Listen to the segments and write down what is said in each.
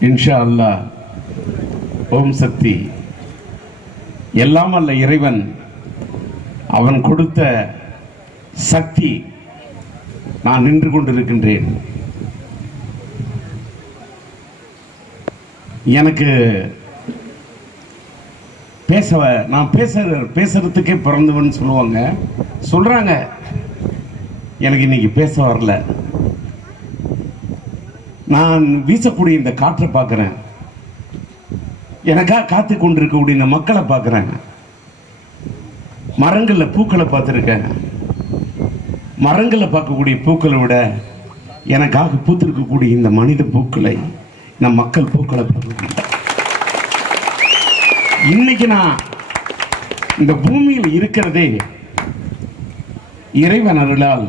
இன்ஷா அல்லாஹ் ஓம் சக்தி. எல்லாம் அல்ல இறைவன். அவன் கொடுத்த சக்தி நான் நின்று கொண்டிருக்கின்றேன். எனக்கு பேச நான் பேசுற பேசுறதுக்கே பிறந்தவன் சொல்லுவாங்க. சொல்றாங்க. எனக்கு இன்னைக்கு பேச வரல. நான் வீசக்கூடிய இந்த காற்றை பார்க்குறேன். எனக்காக காத்து கொண்டிருக்கக்கூடிய இந்த மக்களை பார்க்குறேன். மரங்களில் பூக்களை பார்த்துருக்கேன். மரங்களை பார்க்கக்கூடிய பூக்களை விட எனக்காக பூத்திருக்கக்கூடிய இந்த மனித பூக்களை நம் மக்கள் பூக்களை பார்க்க இன்னைக்கு நான் இந்த பூமியில் இருக்கிறதே இறைவன் அருளால்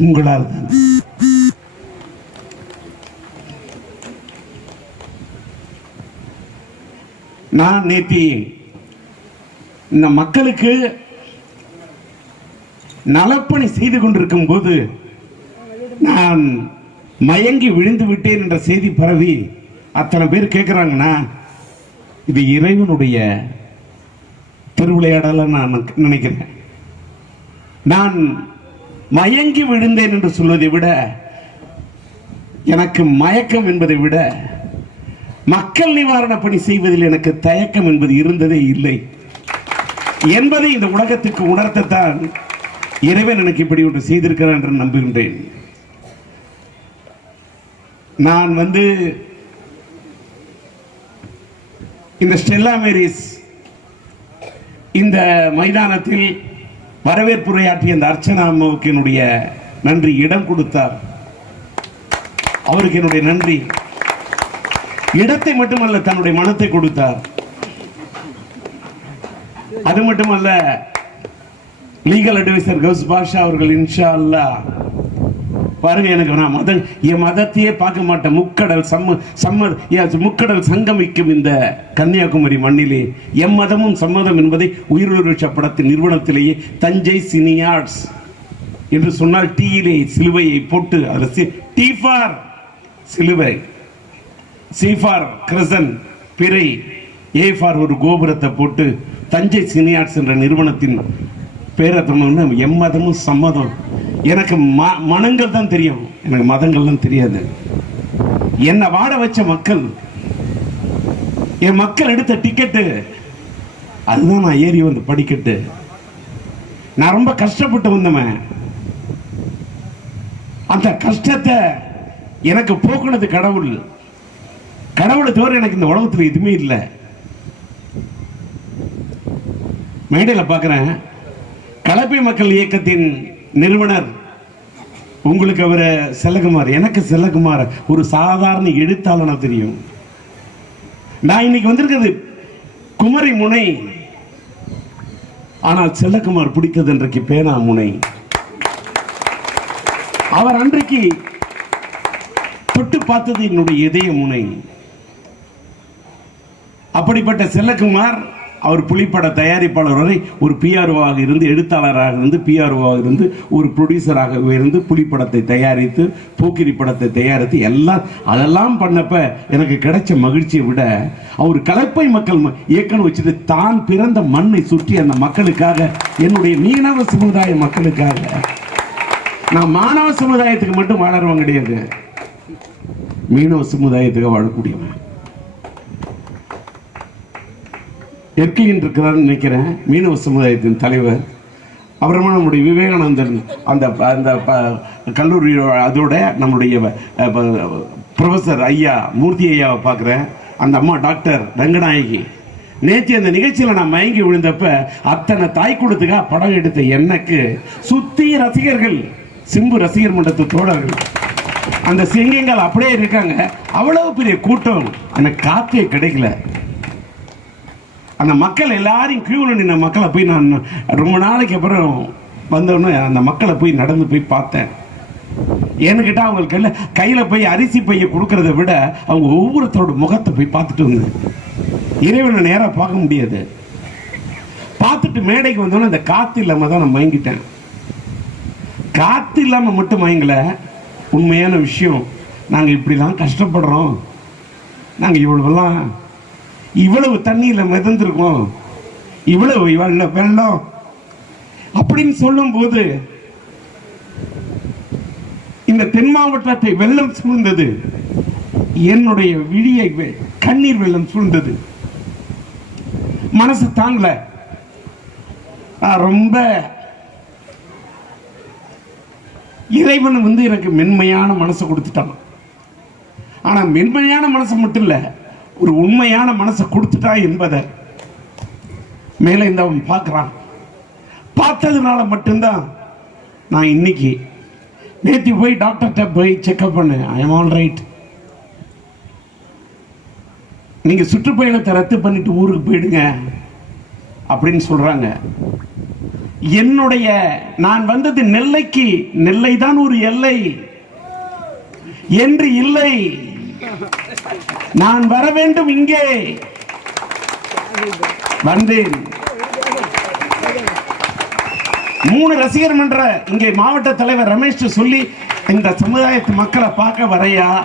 உங்களால் தான். நான் நேத்தி இந்த மக்களுக்கு நலப்பணி செய்து கொண்டிருக்கும் போது நான் மயங்கி விழுந்து விட்டேன் என்ற செய்தி பரவி அத்தனை பேர் கேட்குறாங்கன்னா இது இறைவனுடைய திருவிளையாடல நான் நினைக்கிறேன். நான் மயங்கி விழுந்தேன் என்று சொல்வதை விட எனக்கு மயக்கம் என்பதை விட மக்கள் நிவாரண பணி செய்வதில் எனக்கு தயக்கம் என்பது இருந்ததே இல்லை. என்பதை இந்த உலகத்துக்கு உணர்த்தத்தான் இறைவன் எனக்கு இப்படி ஒன்று செய்திருக்கிறான் என்று நம்புகின்றேன். நான் வந்து இந்த ஸ்டெல்லா மேரிஸ் இந்த மைதானத்தில் வரவேற்புரையாற்றிய அந்த அர்ச்சனா அம்மாவுக்கு என்னுடைய நன்றி. இடம் கொடுத்தார். அவருக்கு என்னுடைய நன்றி. இடத்தை மட்டுமல்ல தன்னுடைய மனத்தை கொடுத்தார். அது மட்டுமல்ல லீகல் அட்வைசர் கவுஸ் பாஷா அவர்கள் இன்ஷா அல்லாஹ் பாருங்க எனக்கு நான் மத என் மதத்தையே பார்க்க மாட்டேன். முக்கடல் சம்ம சம்ம முக்கடல் சங்கமிக்கும் இந்த கன்னியாகுமரி மண்ணிலே எம் மதமும் சம்மதம் என்பதை உயிரிழச்ச படத்தின் நிறுவனத்திலேயே தஞ்சை சினியார்ட்ஸ் என்று சொன்னால் டீயிலே சிலுவையை போட்டு அதில் டி ஃபார் சிலுவை. சி ஃபார் கிரசன் பிறை ஏ ஃபார் ஒரு கோபுரத்தை போட்டு தஞ்சை சினியார்ட்ஸ் என்ற நிறுவனத்தின் பேரை தமிழ்னு எம்மதமும் சம்மதம். எனக்கு ம- மனங்கள் தான் தெரியும். எனக்கு மதங்கள்லாம் தெரியாது. என்னை வாட வச்ச மக்கள் என் மக்கள் எடுத்த டிக்கெட்டு அதுதான் நான் ஏறி வந்து படிக்கட்டு. நான் ரொம்ப கஷ்டப்பட்டு வந்தவன். அந்த கஷ்டத்தை எனக்கு போக்குனது கடவுள். கடவுளை தவிர எனக்கு இந்த உலகத்தில் எதுவுமே இல்லை. மேடையில் பார்க்குறேன் கலப்பை மக்கள் இயக்கத்தின் நிறுவனர் உங்களுக்கு அவரை செல்லகுமார் எனக்கு செல்லகுமார் ஒரு சாதாரண எழுத்தாளனாக தெரியும். நான் இன்னைக்கு வந்திருக்கிறது குமரி முனை. ஆனால் செல்லகுமார் பிடித்தது இன்றைக்கு பேனா முனை. அவர் அன்றைக்கு தொட்டு பார்த்தது என்னுடைய இதய முனை. அப்படிப்பட்ட செல்லகுமார் அவர் புலிப்பட தயாரிப்பாளர் வரை ஒரு பிஆர்ஓவாக இருந்து எழுத்தாளராக இருந்து பிஆர்ஓவாக இருந்து ஒரு ப்ரொடியூசராக இருந்து புலிப்படத்தை தயாரித்து போக்கிரி படத்தை தயாரித்து எல்லாம் அதெல்லாம் பண்ணப்ப எனக்கு கிடைச்ச மகிழ்ச்சியை விட அவர் கலப்பை மக்கள் ம- வச்சுட்டு தான் பிறந்த மண்ணை சுற்றி அந்த மக்களுக்காக என்னுடைய மீனவ சமுதாய மக்களுக்காக. நான் மாணவ சமுதாயத்துக்கு மட்டும் வாழறவன் கிடையாது. மீனவ சமுதாயத்துக்கு வாழக்கூடியவன். எர்கிலின் இருக்கிறார்னு நினைக்கிறேன். மீனவ சமுதாயத்தின் தலைவர். அப்புறமா நம்முடைய விவேகானந்தன் அந்த அந்த கல்லூரியோட அதோட நம்முடைய ப்ரொஃபஸர் ப்ரொஃபசர் ஐயா மூர்த்தி ஐயாவை பார்க்குறேன். அந்த அம்மா டாக்டர் ரங்கநாயகி. நேற்று அந்த நிகழ்ச்சியில் நான் மயங்கி விழுந்தப்ப அத்தனை தாய் கொடுத்துக்கா படம் எடுத்த எனக்கு சுத்தி ரசிகர்கள் சிம்பு ரசிகர் மன்றத்து தோழர்கள் அந்த சிங்கங்கள் அப்படியே இருக்காங்க. அவ்வளவு பெரிய கூட்டம். எனக்கு காத்தே கிடைக்கல. அந்த மக்கள் எல்லாரையும் கியூவில் நின்ன மக்களை போய் நான் ரொம்ப நாளைக்கு அப்புறம் வந்தோடனே அந்த மக்களை போய் நடந்து போய் பார்த்தேன். ஏன்னு கேட்டால் அவங்களுக்கு கையில் கையில் போய் அரிசி பையை கொடுக்கறத விட அவங்க ஒவ்வொருத்தரோட முகத்தை போய் பார்த்துட்டு வந்தேன் இறைவனை நேராக பார்க்க முடியாது. பார்த்துட்டு மேடைக்கு வந்தோன்னே அந்த காற்று இல்லாமல் தான் நான் மயங்கிட்டேன். காற்று இல்லாமல் மட்டும் மயங்கலை. உண்மையான விஷயம் நாங்கள் இப்படிலாம் கஷ்டப்படுறோம். நாங்கள் இவ்வளவுலாம் இவ்வளவு தண்ணியில மிதந்திருக்கும். இவ்வளவு வெள்ள வெள்ளம்? அப்படின்னு சொல்லும் போது இந்த தென் மாவட்டத்தை வெள்ளம் சூழ்ந்தது. என்னுடைய விழியை கண்ணீர் வெள்ளம் சூழ்ந்தது. மனசு தாங்கல. ரொம்ப இறைவன் வந்து எனக்கு மென்மையான மனசை கொடுத்துட்டான். ஆனா மென்மையான மனசு மட்டும் இல்லை ஒரு உண்மையான மனசை கொடுத்துட்டா என்பதை மேலே இந்த அவன் பார்க்குறான். பார்த்ததுனால மட்டும்தான் நான் இன்னைக்கு நேற்று போய் டாக்டர்கிட்ட போய் செக்அப் பண்ணேன். ஐ எம் ஆல் ரைட் நீங்கள் சுற்றுப்பயணத்தை ரத்து பண்ணிட்டு ஊருக்கு போயிடுங்க அப்படின்னு சொல்கிறாங்க என்னுடைய நான் வந்தது நெல்லைக்கு நெல்லை தான் ஒரு எல்லை. என்று இல்லை. நான் வர வேண்டும் இங்கே. வந்தேன். மூணு ரசிகர் மன்ற இங்கே மாவட்ட தலைவர் ரமேஷ் சொல்லி இந்த சமுதாயத்து மக்களை பார்க்க வரையா?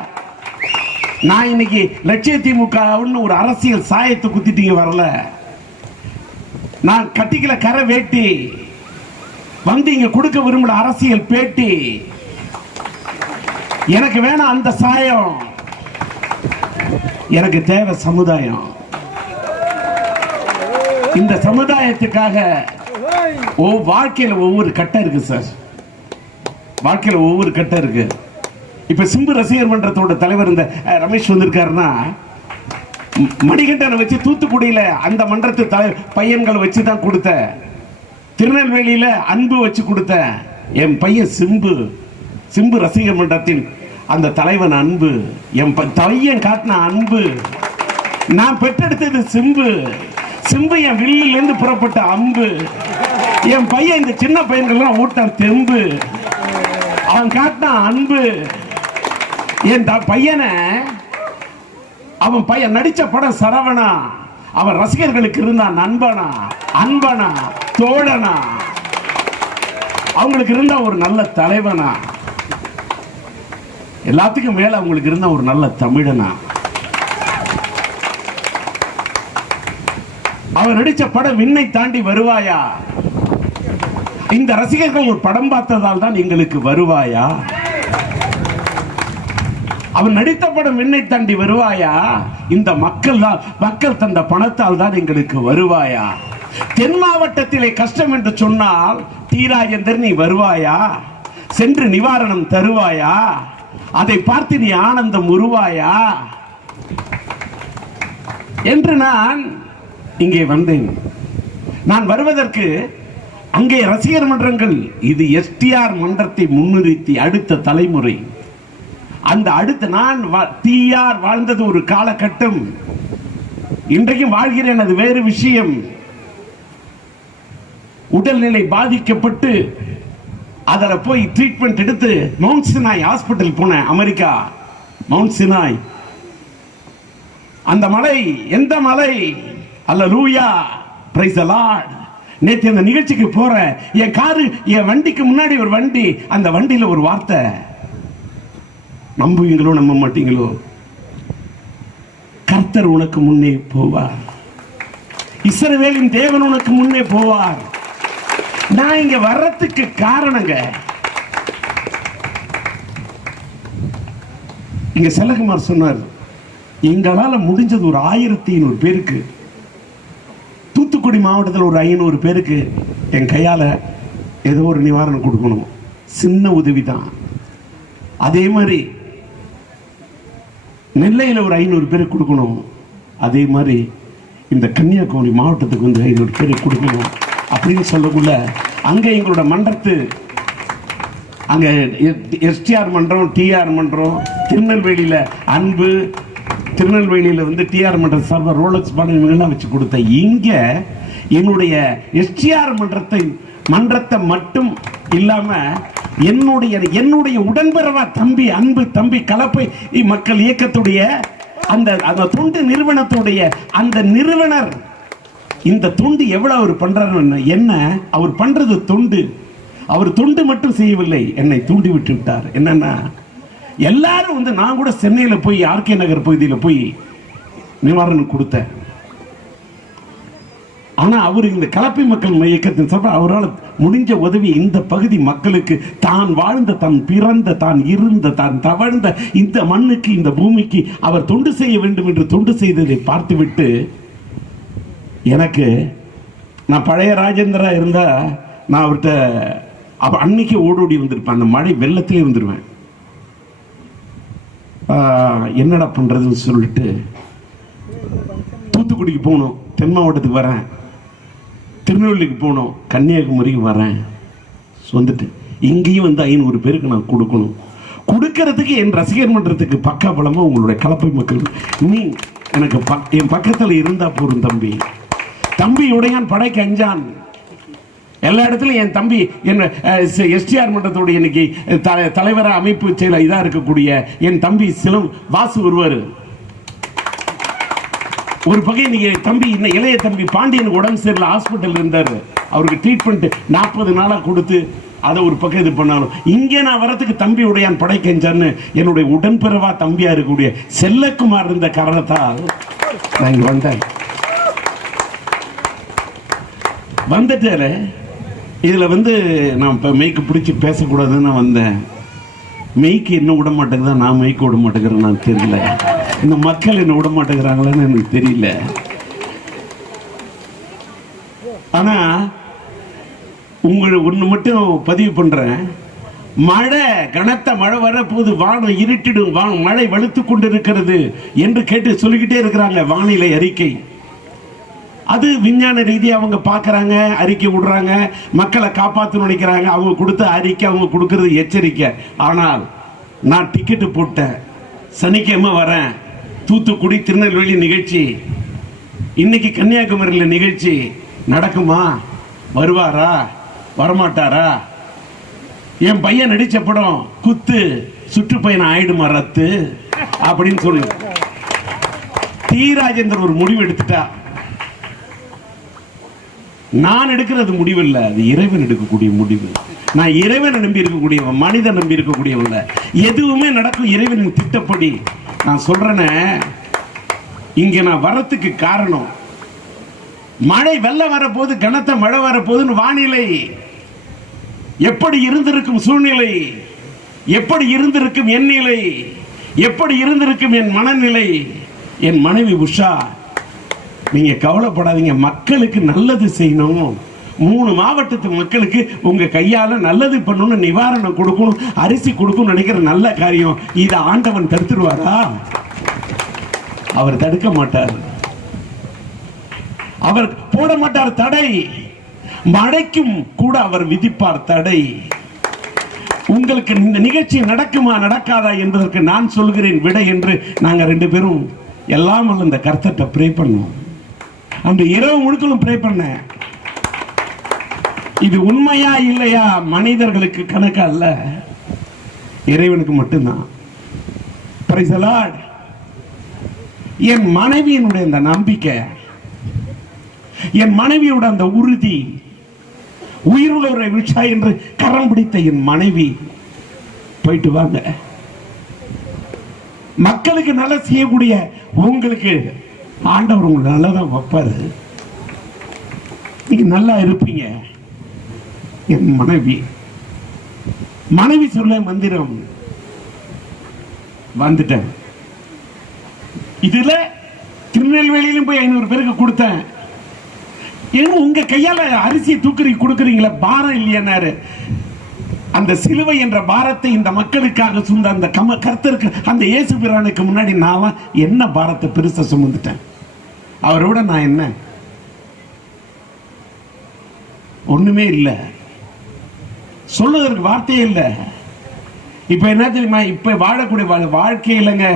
நான் இன்னைக்கு லட்சிய திமுகன்னு ஒரு அரசியல் சாயத்தை குத்திட்டீங்க வரல. நான் கட்டிக்கல கரை வேட்டி வந்து இங்க கொடுக்க விரும்புற அரசியல் பேட்டி. எனக்கு வேணாம் அந்த சாயம். எனக்கு தேவை சமுதாயம். இந்த சமுதாயத்துக்காக ஓ ஒவ்வொரு கட்டம் இருக்கு சார். வாழ்க்கையில் ஒவ்வொரு கட்டம் இருக்கு. இப்ப சிம்பு ரசிகர் மன்றத்தோட தலைவர் இந்த ரமேஷ் வந்திருக்காருன்னா மணிகண்டனை வச்சு தூத்துக்குடியில அந்த மன்றத்து தலைவர் பையன்களை வச்சு தான் கொடுத்த. திருநெல்வேலியில அன்பு வச்சு கொடுத்த என் பையன் சிம்பு சிம்பு ரசிகர் மன்றத்தின் அந்த தலைவன் அன்பு. என் ப- காட்டின அன்பு. நான் பெற்றெடுத்தது சிம்பு. சிம்பு என் வில்லிலேருந்து புறப்பட்ட அம்பு. என் பையன் இந்த சின்ன பையன்கள்லாம் ஊட்டான் தெம்பு. அவன் காட்டின அன்பு. என் த- பையனை அவன் பையன் நடித்த படம் சரவணா. அவன் ரசிகர்களுக்கு இருந்தான் நண்பனா அன்பனா தோழனா. அவங்களுக்கு இருந்தா ஒரு நல்ல தலைவனா. எல்லாத்துக்கும் மேலே அவங்களுக்கு இருந்த ஒரு நல்ல தமிழனா. அவர் நடிச்ச படம் விண்ணை தாண்டி வருவாயா? இந்த ரசிகர்கள் ஒரு படம் பார்த்ததால் தான் எங்களுக்கு வருவாயா? அவர் நடித்த படம் விண்ணை தாண்டி வருவாயா? இந்த மக்கள் தான் மக்கள் தந்த பணத்தால் தான் எங்களுக்கு வருவாயா? தென் மாவட்டத்திலே கஷ்டம் என்று சொன்னால் தீராஜேந்தர் நீ வருவாயா? சென்று நிவாரணம் தருவாயா? அதை பார்த்து நீ ஆனந்தம் உருவாயா? என்று நான் இங்கே வந்தேன். நான் வருவதற்கு அங்கே ரசிகர் மன்றங்கள் இது எஸ்டிஆர் மன்றத்தை முன்னிறுத்தி அடுத்த தலைமுறை. அந்த அடுத்த நான் வா- டிஆர் வாழ்ந்தது ஒரு காலகட்டம். இன்றைக்கும் வாழ்கிறேன் அது வேறு விஷயம். உடல்நிலை பாதிக்கப்பட்டு அதில் போய் ட்ரீட்மெண்ட் எடுத்து மவுண்ட் சினாய் ஹாஸ்பிட்டல் போனேன் அமெரிக்கா. மவுண்ட் சினாய் அந்த மலை எந்த மலை? அல்ல லூயா பிரைஸ் அலாட் நேற்று அந்த நிகழ்ச்சிக்கு போற என் காரு என் வண்டிக்கு முன்னாடி ஒரு வண்டி அந்த வண்டியில் ஒரு வார்த்தை. நம்புவீங்களோ நம்ப மாட்டீங்களோ? கர்த்தர் உனக்கு முன்னே போவார். இஸ்ரவேலின் தேவன் உனக்கு முன்னே போவார். நான் இங்க வர்றதுக்கு காரணங்க. இங்க செல்லகுமார் சொன்னார் எங்களால முடிஞ்சது ஒரு ஆயிரத்தி ஐநூறு பேருக்கு தூத்துக்குடி மாவட்டத்தில் ஒரு ஐநூறு பேருக்கு என் கையால ஏதோ ஒரு நிவாரணம் கொடுக்கணும். சின்ன உதவி தான் அதே மாதிரி நெல்லையில் ஒரு ஐநூறு பேருக்கு கொடுக்கணும். அதே மாதிரி இந்த கன்னியாகுமரி மாவட்டத்துக்கு வந்து ஐநூறு பேருக்கு கொடுக்கணும். அப்படின்னு சொல்லக்குள்ள அங்கே எங்களோட மன்றத்து அங்கே எஸ்டிஆர் மன்றம் டிஆர் மன்றம் திருநெல்வேலியில் அன்பு திருநெல்வேலியில் வந்து டிஆர் மன்ற சார்பாக ரோலக்ஸ் பாடம் இவங்கெல்லாம் வச்சு கொடுத்த இங்கே என்னுடைய எஸ்டிஆர் மன்றத்தை மன்றத்தை மட்டும் இல்லாமல் என்னுடைய என்னுடைய உடன்பிறவா தம்பி அன்பு தம்பி கலப்பை மக்கள் இயக்கத்துடைய அந்த அந்த தொண்டு நிறுவனத்துடைய அந்த நிறுவனர் இந்த தொண்டு எவ்வளவு அவர் பண்றாரு என்ன? அவர் பண்றது தொண்டு. அவர் தொண்டு மட்டும் செய்யவில்லை. என்னை தூண்டி விட்டு விட்டார். என்னன்னா எல்லாரும் வந்து நான் கூட சென்னையில போய் ஆர்கே நகர் பகுதியில் போய் நிவாரணம் கொடுத்தேன். ஆனா அவர் இந்த கலப்பை மக்கள் இயக்கத்தின் சார்பாக அவரால் முடிஞ்ச உதவி இந்த பகுதி மக்களுக்கு தான் வாழ்ந்த தான் பிறந்த தான் இருந்த தான் தவழ்ந்த இந்த மண்ணுக்கு இந்த பூமிக்கு அவர் தொண்டு செய்ய வேண்டும் என்று தொண்டு செய்ததை பார்த்துவிட்டு எனக்கு நான் பழைய ராஜேந்திரா இருந்தால் நான் அவர்கிட்ட அப்போ அன்னைக்கு ஓடோடி வந்திருப்பேன். அந்த மழை வெள்ளத்திலே வந்துடுவேன் என்னடா பண்ணுறதுன்னு சொல்லிட்டு தூத்துக்குடிக்கு போகணும். தென் மாவட்டத்துக்கு வரேன். திருநெல்வேலிக்கு போகணும். கன்னியாகுமரிக்கு வரேன். வந்துட்டு இங்கேயும் வந்து ஐநூறு பேருக்கு நான் கொடுக்கணும். கொடுக்கறதுக்கு என் ரசிகர் மன்றத்துக்கு பக்கா பலமாக உங்களுடைய கலப்பை மக்கள். நீ எனக்கு பக்- என் பக்கத்தில் இருந்தால் போதும் தம்பி. தம்பி உடையான் படைக்கு அஞ்சான். எல்லா இடத்துலையும் என் தம்பி என் எஸ்டிஆர் மன்றத்தோட இன்னைக்கு த- தலைவரா அமைப்பு செயல இதாக இருக்கக்கூடிய என் தம்பி சிலம் வாசு ஒருவர். ஒரு பகை நீங்க தம்பி இன்னும் இளைய தம்பி பாண்டியன் உடம்பு சரியில்லை ஹாஸ்பிட்டல் இருந்தார். அவருக்கு ட்ரீட்மெண்ட் நாற்பது நாளாக கொடுத்து அதை ஒரு பக்கம் இது பண்ணாலும். இங்கே நான் வரதுக்கு தம்பி உடையான் படைக்கஞ்சான்னு என்னுடைய உடன்பிறவா தம்பியா இருக்கக்கூடிய செல்லக்குமார் இருந்த காரணத்தால் நான் இங்கே வந்தேன். வந்துட்டாரு இதில் வந்து நான் இப்போ மெய்க்கு பிடிச்சி பேசக்கூடாதுன்னு நான் வந்தேன். மெய்க்கு என்ன விட மாட்டேங்குதா நான் மெய்க்கு விட மாட்டேங்கிறேன் நான் தெரியல. இந்த மக்கள் என்ன விட மாட்டேங்கிறாங்களான்னு எனக்கு தெரியல. ஆனால் உங்களை ஒன்று மட்டும் பதிவு பண்ணுறேன் மழை கனத்த மழை வரப்போது வானம் இருட்டிடும். வானம் மழை வலுத்து கொண்டிருக்கிறது என்று கேட்டு சொல்லிக்கிட்டே இருக்கிறாங்க வானிலை அறிக்கை. அது விஞ்ஞான ரீதியாக அவங்க பார்க்குறாங்க அறிக்கை விடுறாங்க மக்களை காப்பாற்ற நினைக்கிறாங்க. அவங்க கொடுத்த அறிக்கை அவங்க கொடுக்கறது எச்சரிக்கை. ஆனால் நான் டிக்கெட்டு போட்டேன். சனிக்கிழமை வரேன். தூத்துக்குடி திருநெல்வேலி நிகழ்ச்சி. இன்னைக்கு கன்னியாகுமரியில் நிகழ்ச்சி. நடக்குமா? வருவாரா? வரமாட்டாரா? என் பையன் நடித்த படம் குத்து சுற்றுப்பயணம் ஆயிடுமா ரத்து? அப்படின்னு சொல்லி. டி. ராஜேந்தர் ஒரு முடிவு எடுத்துட்டா. நான் எடுக்கிறது முடிவு அது இறைவன் எடுக்கக்கூடிய முடிவு. நான் இறைவனை நம்பி இருக்கக்கூடியவன் மனிதன் நம்பி இருக்கக்கூடியவன் எதுவுமே நடக்கும் இறைவனின் திட்டப்படி. நான் சொல்றேனே இங்க நான் வரத்துக்கு காரணம் மழை வெள்ளம் வரப்போது கனத்த மழை வரப்போகுதுன்னு வானிலை. எப்படி இருந்திருக்கும் சூழ்நிலை? எப்படி இருந்திருக்கும் என் நிலை எப்படி இருந்திருக்கும் என் மனநிலை? என் மனைவி உஷா நீங்க கவலைப்படாதீங்க. மக்களுக்கு நல்லது செய்யணும். மூணு மாவட்டத்து மக்களுக்கு உங்க கையால நல்லது பண்ணணும் நிவாரணம் கொடுக்கணும் அரிசி கொடுக்கணும் நினைக்கிற நல்ல காரியம் இதை ஆண்டவன் தடுத்துருவாரா? அவர் தடுக்க மாட்டார். அவர் போட மாட்டார் தடை. மழைக்கும் கூட அவர் விதிப்பார் தடை. உங்களுக்கு இந்த நிகழ்ச்சி நடக்குமா நடக்காதா என்பதற்கு நான் சொல்கிறேன் விடை என்று நாங்கள் ரெண்டு பேரும் எல்லாம் இந்த கர்த்தத்தை ப்ரே பண்ணுவோம். அந்த இரவு முழுக்களும் ப்ரே பண்ணேன். இது உண்மையா இல்லையா? மனிதர்களுக்கு கணக்கு அல்ல. இறைவனுக்கு மட்டும்தான். என் மனைவியினுடைய அந்த நம்பிக்கை என் மனைவியோட அந்த உறுதி உயிருள்ளவரை விழா என்று கரம் பிடித்த என் மனைவி போயிட்டு வாங்க. மக்களுக்கு நல்ல செய்யக்கூடிய உங்களுக்கு ஆண்டவர் உங்களுக்கு நல்லதான் வைப்பாரு. நீங்க நல்லா இருப்பீங்க. என் மனைவி. மனைவி சொல்ல மந்திரம். வந்துட்டேன். இதில் திருநெல்வேலியிலும் போய் ஐநூறு பேருக்கு கொடுத்தேன். ஏன் உங்க கையால அரிசியை தூக்குறி கொடுக்குறீங்களா பாரம் இல்லையானாரு அந்த சிலுவை என்ற பாரத்தை இந்த மக்களுக்காக சுந்த அந்த கம கர்த்தருக்கு அந்த இயேசு பிரானுக்கு முன்னாடி நான் என்ன பாரத்தை பெருசாக சுமந்துட்டேன்? அவரோட நான் என்ன? ஒண்ணுமே இல்லை. சொல்லுவதற்கு வார்த்தையே இல்லை. இப்ப என்ன தெரியுமா? இப்ப வாழக்கூடிய வாழ்க்கை இல்லைங்க.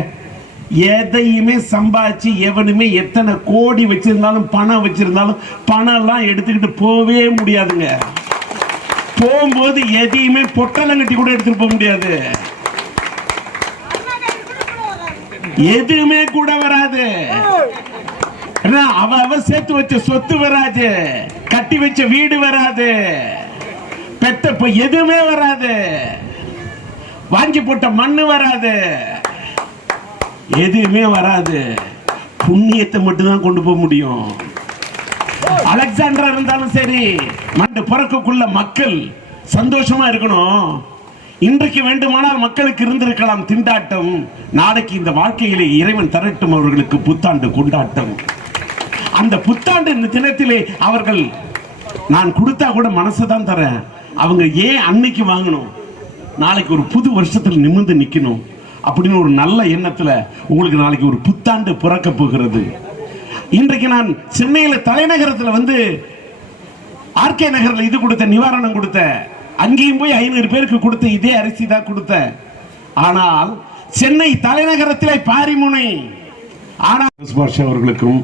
எதையுமே சம்பாதிச்சு எவனுமே எத்தனை கோடி வச்சிருந்தாலும் பணம் வச்சிருந்தாலும் பணம் எல்லாம் எடுத்துக்கிட்டு போகவே முடியாதுங்க. போகும்போது எதையுமே பொட்டலங்கட்டி கூட எடுத்துட்டு போக முடியாது. எதுவுமே கூட வராது. அவ அவ சேர்த்து வச்ச சொத்து வராது. கட்டி வச்ச வீடு வராது. பெத்த எதுவுமே வராது. வாங்கி போட்ட மண்ணு வராது. எதுவுமே வராது. புண்ணியத்தை மட்டும்தான் கொண்டு போக முடியும். அலெக்சாண்டரா இருந்தாலும் சரி மண்டு பிறக்கக்குள்ள மக்கள் சந்தோஷமா இருக்கணும். இன்றைக்கு வேண்டுமானால் மக்களுக்கு இருந்திருக்கலாம் திண்டாட்டம். நாளைக்கு இந்த வாழ்க்கையிலே இறைவன் தரட்டும் அவர்களுக்கு புத்தாண்டு கொண்டாட்டம். அந்த புத்தாண்டு இந்த தினத்திலே அவர்கள் நான் கொடுத்தா கூட மனசை தான் தரேன். அவங்க ஏன் அன்னைக்கு வாங்கணும்? நாளைக்கு ஒரு புது வருஷத்தில் நிமிர்ந்து நிற்கணும் அப்படின்னு ஒரு நல்ல எண்ணத்தில் உங்களுக்கு நாளைக்கு ஒரு புத்தாண்டு பிறக்க போகிறது. இன்றைக்கு நான் சென்னையில் தலைநகரத்தில் வந்து ஆர்கே நகரில் இது கொடுத்த நிவாரணம் கொடுத்த அங்கேயும் போய் ஐநூறு பேருக்கு கொடுத்த இதே அரிசி தான் கொடுத்த. ஆனால் சென்னை தலைநகரத்திலே பாரிமுனை. ஆனால் அவர்களுக்கும்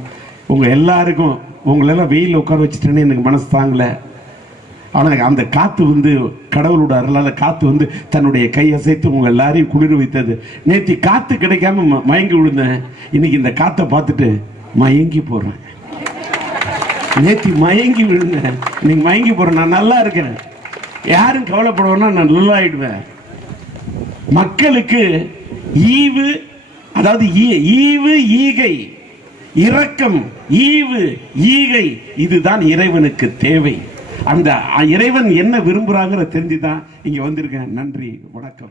உங்கள் எல்லாருக்கும் உங்களெல்லாம் வெயில் உட்கார வச்சுட்டேன்னு எனக்கு மனசு தாங்கல. ஆனால் அந்த காற்று வந்து கடவுளோட அருளால் காற்று வந்து தன்னுடைய கை அசைத்து உங்கள் எல்லாரையும் குளிர் வைத்தது. நேற்று காற்று கிடைக்காம ம- மயங்கி விழுந்தேன். இன்னைக்கு இந்த காற்றை பார்த்துட்டு மயங்கி போடுறேன் நேற்று மயங்கி விழுந்தேன். இன்னைக்கு மயங்கி போடுறேன் நான் நல்லா இருக்கேன். யாரும் கவலைப்படுவேன்னா நான் நல்லாயிடுவேன். மக்களுக்கு ஈவு அதாவது ஈ- ஈவு ஈகை இரக்கம் ஈவு ஈகை இதுதான் இறைவனுக்கு தேவை. அந்த இறைவன் என்ன விரும்புறாங்கிற தெரிஞ்சுதான் இங்க வந்திருக்கேன். நன்றி வணக்கம்.